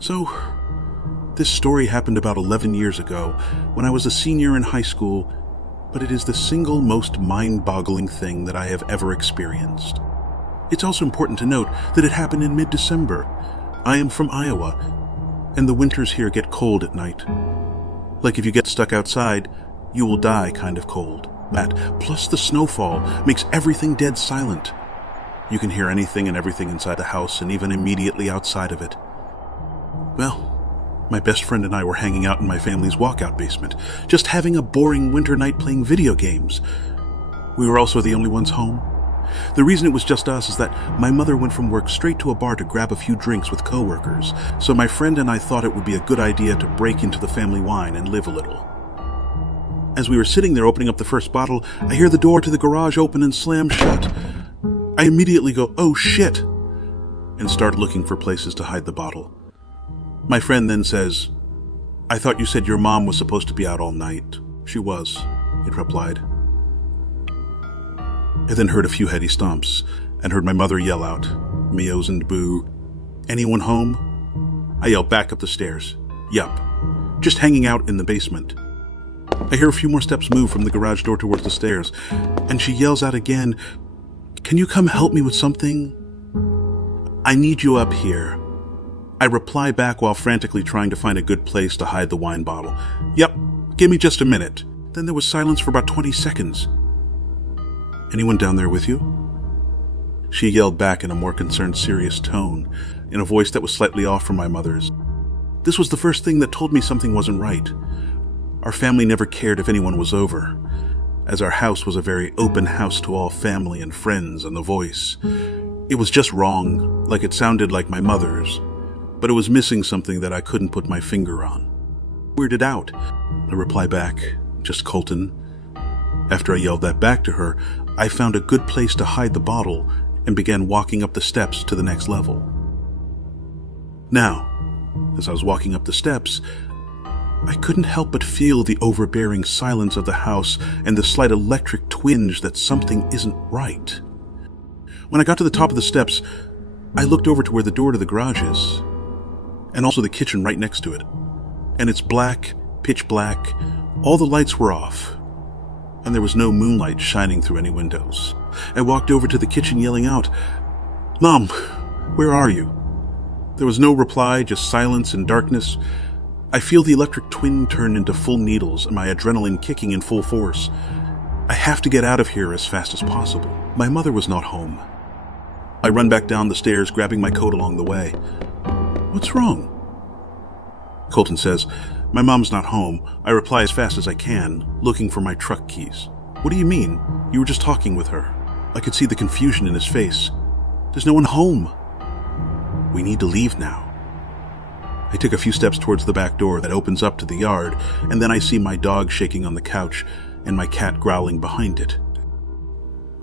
So, this story happened about 11 years ago when I was a senior in high school, but it is the single most mind-boggling thing that I have ever experienced. It's also important to note that it happened in mid-December. I am from Iowa, and the winters here get cold at night. Like if you get stuck outside, you will die kind of cold. That, plus the snowfall, makes everything dead silent. You can hear anything and everything inside the house and even immediately outside of it. Well, my best friend and I were hanging out in my family's walkout basement, just having a boring winter night playing video games. We were also the only ones home. The reason it was just us is that my mother went from work straight to a bar to grab a few drinks with coworkers, so my friend and I thought it would be a good idea to break into the family wine and live a little. As we were sitting there opening up the first bottle, I hear the door to the garage open and slam shut. I immediately go, "Oh shit," and start looking for places to hide the bottle. My friend then says, "I thought you said your mom was supposed to be out all night." "She was," it replied. I then heard a few heady stomps and heard my mother yell out, "Meows and boo. Anyone home?" I yell back up the stairs, "Yup, just hanging out in the basement." I hear a few more steps move from the garage door towards the stairs, and she yells out again, "Can you come help me with something? I need you up here." I reply back while frantically trying to find a good place to hide the wine bottle. "Yep, give me just a minute." Then there was silence for about 20 seconds. "Anyone down there with you?" She yelled back in a more concerned, serious tone, in a voice that was slightly off from my mother's. This was the first thing that told me something wasn't right. Our family never cared if anyone was over, as our house was a very open house to all family and friends and the voice. It was just wrong, like it sounded like my mother's, but it was missing something that I couldn't put my finger on. "Weirded out," I reply back, "Just Colton." After I yelled that back to her, I found a good place to hide the bottle and began walking up the steps to the next level. Now, as I was walking up the steps, I couldn't help but feel the overbearing silence of the house and the slight electric twinge that something isn't right. When I got to the top of the steps, I looked over to where the door to the garage is, and also the kitchen right next to it. And it's black, pitch black, all the lights were off, and there was no moonlight shining through any windows. I walked over to the kitchen yelling out, "Mom, where are you?" There was no reply, just silence and darkness. I feel the electric twin turn into full needles and my adrenaline kicking in full force. I have to get out of here as fast as possible. My mother was not home. I run back down the stairs, grabbing my coat along the way. "What's wrong?" Colton says, "My mom's not home." I reply as fast as I can, looking for my truck keys. "What do you mean? You were just talking with her." I could see the confusion in his face. "There's no one home." "We need to leave now." I take a few steps towards the back door that opens up to the yard, and then I see my dog shaking on the couch and my cat growling behind it.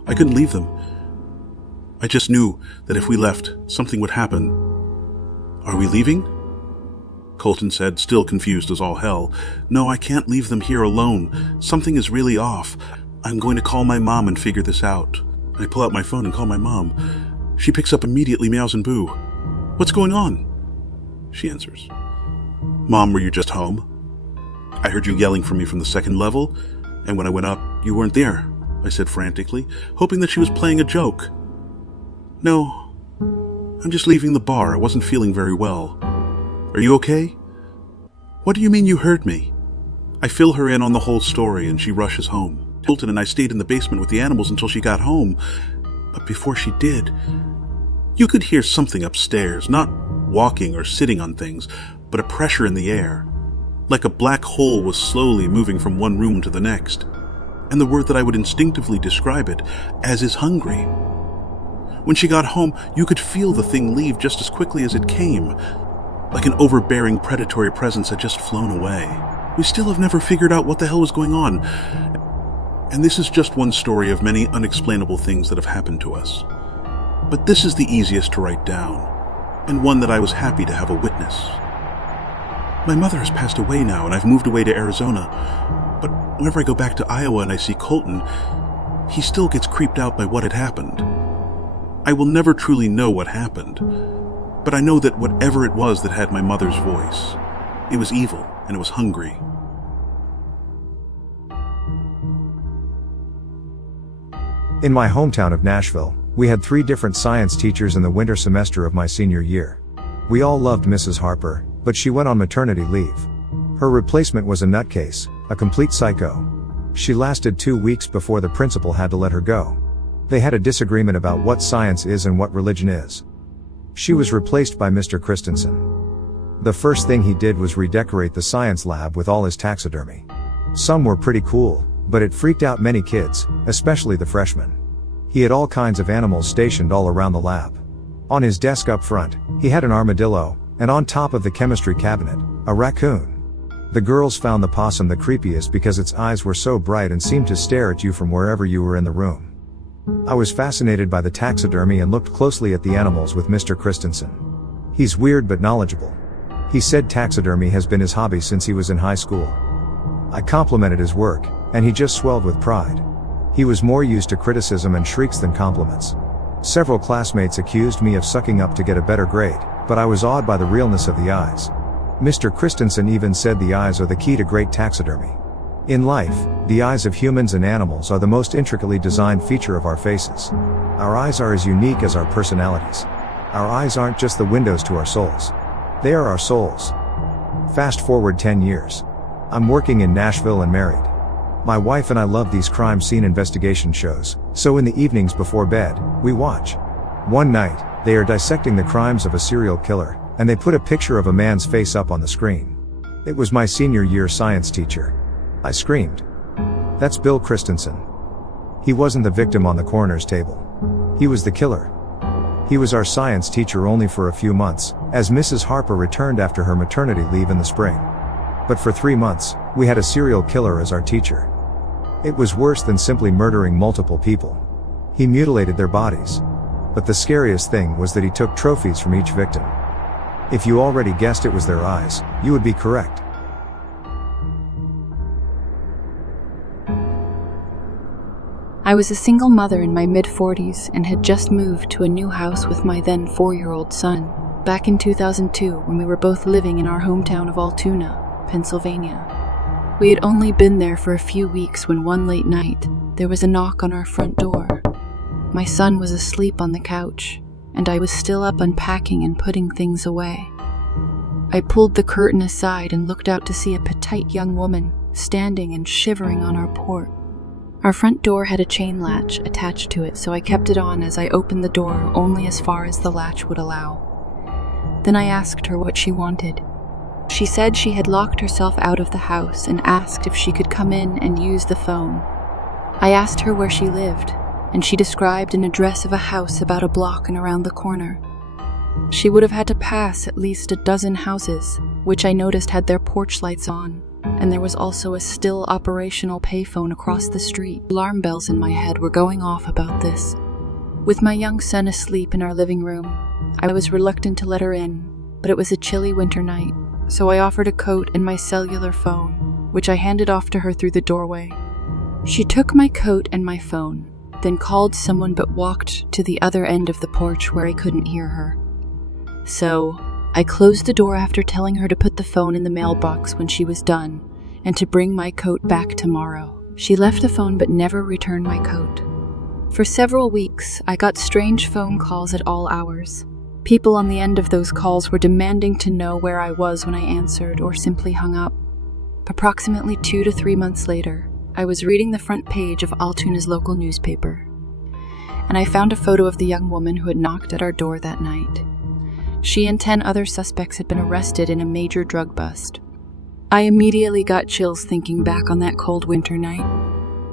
I couldn't leave them. I just knew that if we left, something would happen. "Are we leaving?" Colton said, still confused as all hell. "No, I can't leave them here alone. Something is really off. I'm going to call my mom and figure this out." I pull out my phone and call my mom. She picks up immediately, meows and boo. "What's going on?" She answers, "Mom, were you just home? I heard you yelling for me from the second level, and when I went up, you weren't there," I said frantically, hoping that she was playing a joke. "No, I'm just leaving the bar. I wasn't feeling very well. Are you okay?" "What do you mean you heard me?" I fill her in on the whole story, and she rushes home. Colton and I stayed in the basement with the animals until she got home, but before she did, you could hear something upstairs, not walking or sitting on things, but a pressure in the air, like a black hole was slowly moving from one room to the next, and the word that I would instinctively describe it as is hungry. When she got home, you could feel the thing leave just as quickly as it came, like an overbearing predatory presence had just flown away. We still have never figured out what the hell was going on, and this is just one story of many unexplainable things that have happened to us. But this is the easiest to write down, and one that I was happy to have a witness. My mother has passed away now, and I've moved away to Arizona, but whenever I go back to Iowa and I see Colton, he still gets creeped out by what had happened. I will never truly know what happened, But I know that whatever it was that had my mother's voice, it was evil and it was hungry. In my hometown of Nashville, we had 3 different science teachers in the winter semester of my senior year. We all loved Mrs. Harper, but she went on maternity leave. Her replacement was a nutcase, a complete psycho. She lasted 2 weeks before the principal had to let her go. They had a disagreement about what science is and what religion is. She was replaced by Mr. Christensen. The first thing he did was redecorate the science lab with all his taxidermy. Some were pretty cool, but it freaked out many kids, especially the freshmen. He had all kinds of animals stationed all around the lab. On his desk up front, he had an armadillo, and on top of the chemistry cabinet, a raccoon. The girls found the possum the creepiest because its eyes were so bright and seemed to stare at you from wherever you were in the room. I was fascinated by the taxidermy and looked closely at the animals with Mr. Christensen. He's weird but knowledgeable. He said taxidermy has been his hobby since he was in high school. I complimented his work, and he just swelled with pride. He was more used to criticism and shrieks than compliments. Several classmates accused me of sucking up to get a better grade, but I was awed by the realness of the eyes. Mr. Christensen even said the eyes are the key to great taxidermy. In life, the eyes of humans and animals are the most intricately designed feature of our faces. Our eyes are as unique as our personalities. Our eyes aren't just the windows to our souls. They are our souls. Fast forward 10 years. I'm working in Nashville and married. My wife and I love these crime scene investigation shows, so in the evenings before bed, we watch. One night, they are dissecting the crimes of a serial killer, and they put a picture of a man's face up on the screen. It was my senior year science teacher. I screamed. That's Bill Christensen. He wasn't the victim on the coroner's table. He was the killer. He was our science teacher only for a few months, as Mrs. Harper returned after her maternity leave in the spring. But for 3 months, we had a serial killer as our teacher. It was worse than simply murdering multiple people. He mutilated their bodies. But the scariest thing was that he took trophies from each victim. If you already guessed it was their eyes, you would be correct. I was a single mother in my mid-40s and had just moved to a new house with my then 4-year-old son, back in 2002 when we were both living in our hometown of Altoona, Pennsylvania. We had only been there for a few weeks when one late night, there was a knock on our front door. My son was asleep on the couch, and I was still up unpacking and putting things away. I pulled the curtain aside and looked out to see a petite young woman standing and shivering on our porch. Our front door had a chain latch attached to it, so I kept it on as I opened the door only as far as the latch would allow. Then I asked her what she wanted. She said she had locked herself out of the house and asked if she could come in and use the phone. I asked her where she lived, and she described an address of a house about a block and around the corner. She would have had to pass at least a dozen houses, which I noticed had their porch lights on, and there was also a still operational payphone across the street. Alarm bells in my head were going off about this. With my young son asleep in our living room, I was reluctant to let her in, but it was a chilly winter night, so I offered a coat and my cellular phone, which I handed off to her through the doorway. She took my coat and my phone, then called someone but walked to the other end of the porch where I couldn't hear her. So, I closed the door after telling her to put the phone in the mailbox when she was done, and to bring my coat back tomorrow. She left the phone but never returned my coat. For several weeks, I got strange phone calls at all hours. People on the end of those calls were demanding to know where I was when I answered or simply hung up. Approximately 2 to 3 months later, I was reading the front page of Altoona's local newspaper, and I found a photo of the young woman who had knocked at our door that night. She and 10 other suspects had been arrested in a major drug bust. I immediately got chills thinking back on that cold winter night,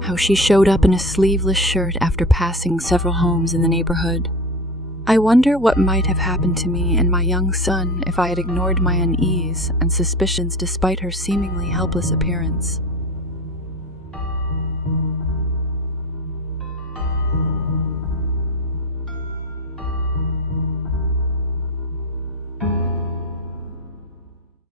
how she showed up in a sleeveless shirt after passing several homes in the neighborhood. I wonder what might have happened to me and my young son if I had ignored my unease and suspicions despite her seemingly helpless appearance.